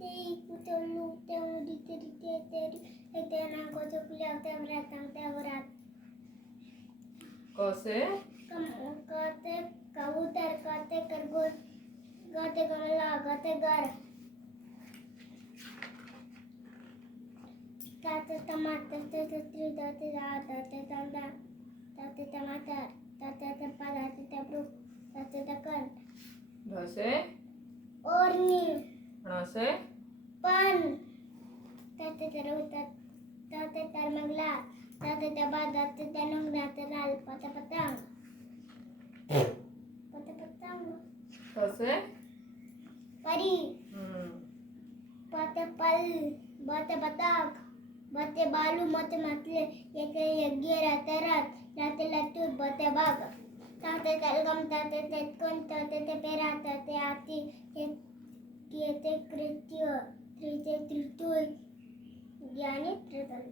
te kutulu te uditeri te teri te nangko cokliau te beratang te berat. कसे Kate kabutar kate खरगोश kate Kamala kate घर kate टमाटर te ककड़ी kate दाल kate कांदा kate टमाटर kate तेजपात kate तेब्रू kate तकन ढसे ओरनी णसे pan kate terus kate termangla kate tebal kate tenung kate ral kate petang कसे pari हम्म Bate pal, bate batak, bate balu, bate matle, yeke yegye rate rat, rate latut, bate bag. Tate telgam, tate tetkon, tate tepera, tate ati, kiete krityo, trite tritu, yani trital.